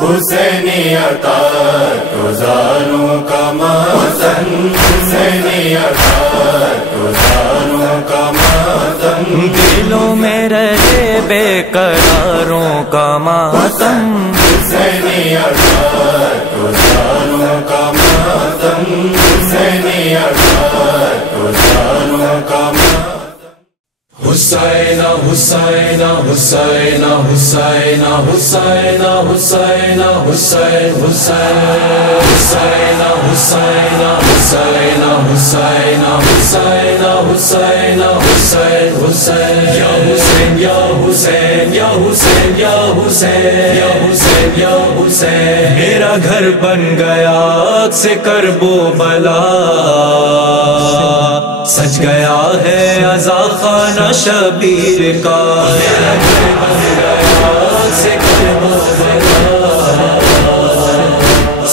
حسینیت گزاروں کا ماتم، حسینیت گزاروں کا ماتم، دلوں میں رہے بے قراروں کا ماتم، حسینیت گزاروں کا ماتم، حسینیت گزاروں کا ماتم۔ حسین حسین حسین حسین حسین حسین حسین حسین حسین حسین حسین حسین حسین حسین حسین حسین یا حسین یا حسین یا حسین یا حسین یا حسین یا حسین، میرا گھر بن گیا آگ سے کرب و بلا، سج گیا ہے عزا خانہ شبیر کا، میرا گھر بن گیا آگ سے کرب و بلا،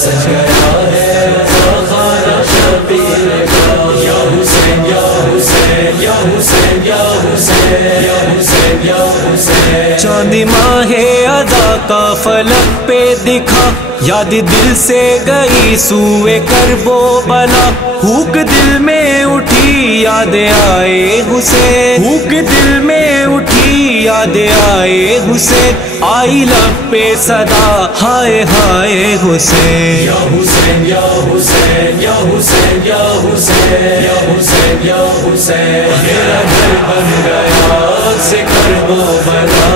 سج گیا ہے عزا خانہ شبیر کا، یا حسین یا حسین یا حسین یا حسین یا حسین یا حسین۔ چاند ماہ ادا کا فلک پہ دکھا، یاد دل سے گئی سوئے کرب و بلا، بھوک دل میں اٹھی یاد آئے حسین، بھوک دل میں اٹھی یاد آئے حسین، آئی لب پہ صدا ہائے ہائے حسین، یا حسین یا حسین یا حسین یا حسین یا حسین یا حسین، میرا گھر بن گیا آگ سے کرب و بلا،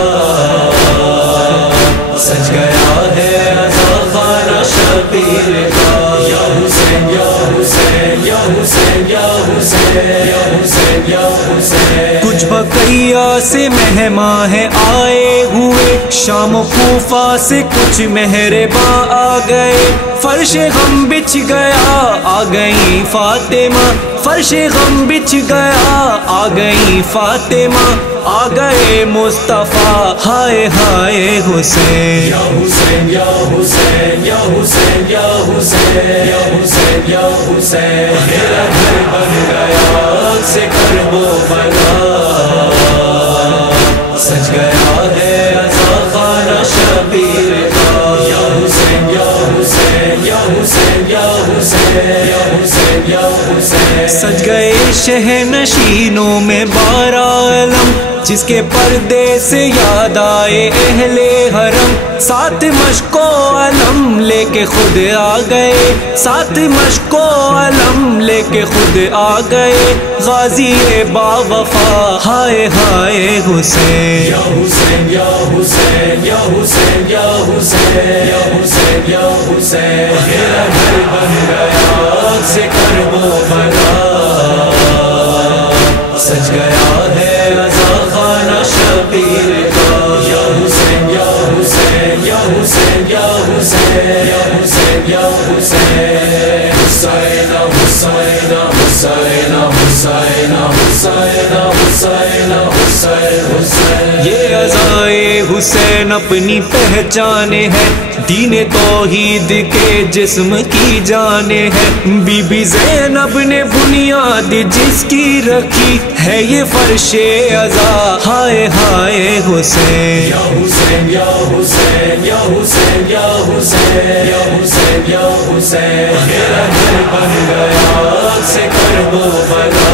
سج گیا ہے عزا خانہ شبیر کا، یا حسین یا حسین یا حسین یا حسین یا حسین یا حسین۔ کچھ بقیہ سے مہماں ہیں آئے ہوئے، شام و کوفہ سے کچھ مہرباں آ گئے، فرش غم بچھ گیا آ گئی فاطمہ، فرش غم بچھ گیا آ گئی فاطمہ، آ گئے مصطفیٰ ہائے ہائے حسین، یا حسین یا حسین یا حسین یا حسین یا حسین یا حسین، میرا گھر بن گیا آگ سے کرب و بلا، سج گیا ہے عزا خانہ شبیر کا، یا حسین یا حسین یا حسین یا حسین یا حسین یا حسین۔ سج گئے شہر نشینوں میں 12 علم، جس کے پردے سے یاد آئے اہل حرم، 7 مشق و علم لے کے خود آ گئے، 7 مشق و علم لے کے خود آ گئے، غازی با وفا ہائے ہائے حسین، یا حسین یا حسین یا حسین یا حسین یا حسین یا حسین، میرا گھر بن گیا آگ سے کرب و بلا، سج گیا ہے عزا خانہ شبیر کا، یا حسین یا حسین یا حسین یا حسین یا حسین یا حسین، حسین حسین حسین حسین حسین حسین حسین حسین۔ یہ عزائے حسین اپنی پہچان ہے، دین توحید کے جسم کی جانیں ہے، بی بی زینب نے بنیاد جس کی رکھی ہے، یہ فرش عزا ہائے ہائے حسین، یا حسین یا حسین یا حسین یا حسین یا حسین یا حسین، میرا گھر بن گیا آگ سے کرب و بلا،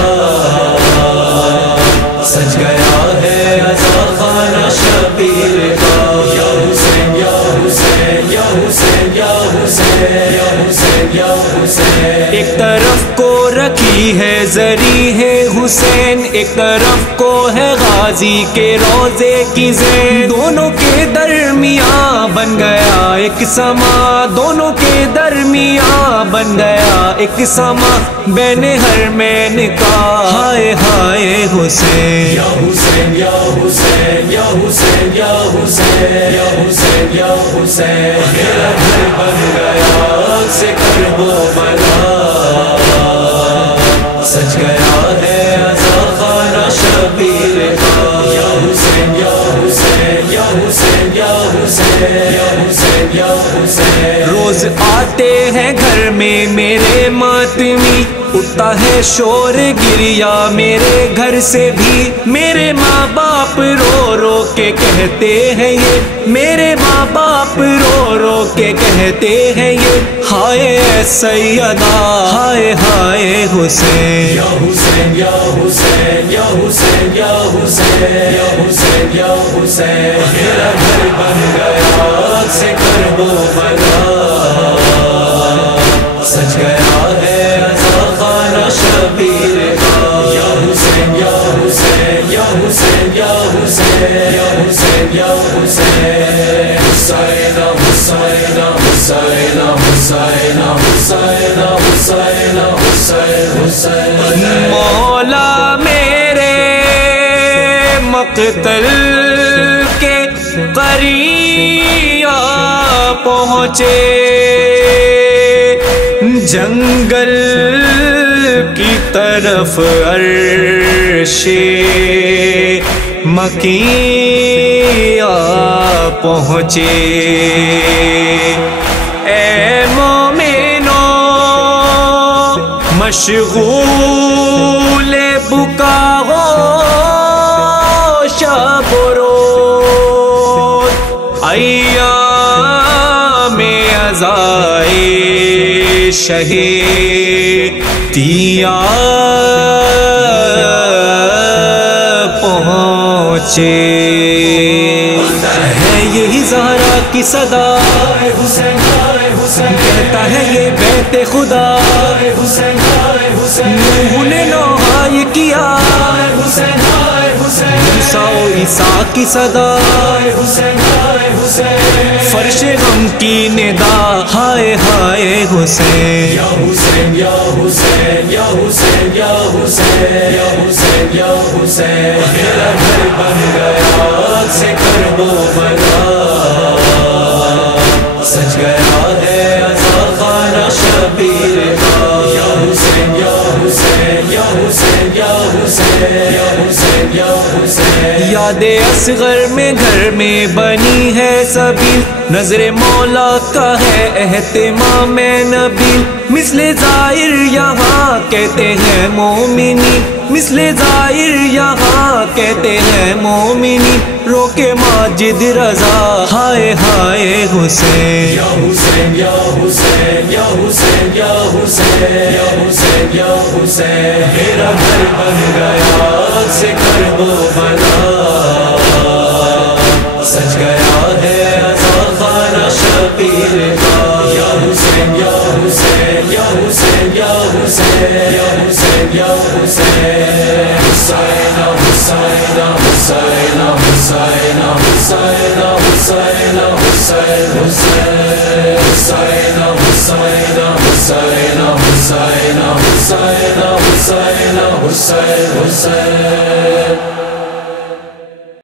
سج گیا ہے عزا خانہ شبیر کا، یا حسین یا حسین یا حسین یا حسین یا حسین یا حسین۔ ایک طرف کو رکھی ہے زری ہے حسین، ایک طرف کو ہے غازی کے روزے کی زین، دونوں کے درمیان بن گیا ایک سما، دونوں کے درمیان بن گیا ایک سما، بین حرمین کا ہائے ہائے حسین، یا حسین یا حسین یا حسین یا حسین یا حسین یا حسین، میرا گھر بن گیا آگ سے کرب و بلا، سج گیا ہے عزا خانہ شبیر کا، یا حسین یا حسین یا حسین یا حسین یا حسین یا حسین. روز آتے ہیں گھر میں میرے ماتمی، اٹھتا ہے شور گریا میرے گھر سے بھی. میرے ماں باپ رو رو کے کہتے ہیں یہ، میرے ماں باپ رو رو کے کہتے ہیں یہ، ہائے اے سیدہ ہائے ہائے حسین. یا حسین یا حسین یا حسین یا حسین یا حسین یا حسین. میرا گھر بن گیا آگ سے کرب و بلا، سج گیا ہے عزا خانہ شبیر کا. یا حسین یا حسین یا حسین یا حسین یا حسین یا حسین. حسین حسین حسین حسین حسین حسین حسین حسین. مولا میرے مقتل کے قریب پہنچے، جنگل کی طرف عرش مکین پہنچے. اے مومنو مشغول بکا ہو شب و روز، ایام عزائے شہیدیاں پہنچے. ہے یہی زہرا کی صدا، کہتا ہے یہ بیت خدا. نوح نے نوحہ یہ کیا، موسیٰ و عیسیٰ کی صدا. فرش غم کی ندا، ہائے ہائے حسین. یا حسین یا حسین یا حسین یا حسین یا حسین یا حسین. میرا گھر بن گیا آگ سے کرب و بلا، سج گیا ہے عزا خانہ شبیر کا. یا حسین یا حسین یا حسین یا حسین یا حسین یا حسین. یاد اصغر میں گھر میں بنی ہے سبیل، نظر مولا کا ہے اہتمام نبی. مثل ظاہر یہاں کہتے ہیں مومنی، مثل ظاہر یہاں کہتے ہیں مومنی. روکے ماجد رضا، ہائے ہائے حسین. یا حسین یا حسین یا حسین یا حسین یا حسین یا حسین. میرا گھر بن گیا آگ سے کرب و بلا، سج گیا ہے عزا خانہ شبیر کا. یا حسین یا حسین یا حسین یا حسین یا حسین یا حسین. حسین حسین حسین حسین حسین حسین حسین حسین. حسین حسین حسین حسین حسین حسین حسین حسین.